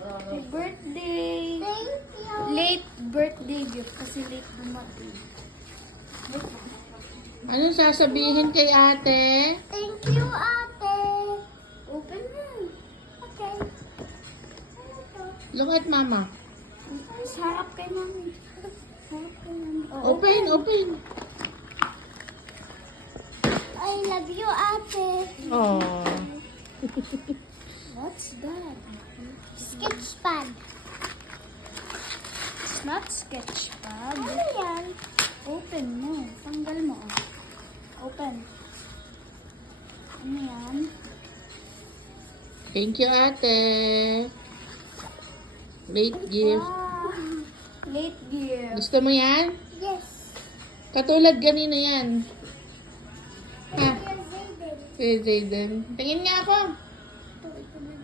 Happy birthday! Thank you. Late birthday gift kasi late dumating. Anong sasabihin kay ate? Thank you, ate. Open na. Okay. Look at mama. Sarap kay mami. Sarap kay mami. Oh, Open, open. I love you, ate. Oh. What's that? Sketch pad. It's not sketch pad. Ano yan? Open mo. Tanggal mo. Open. Ano yan? Thank you, ate. Late gift. Wow. Late gift. Gusto mo yan? Yes. Katulad ganina yan. Ha? Yes, Zayden. Si Zayden. Tingin nga ako. Ito na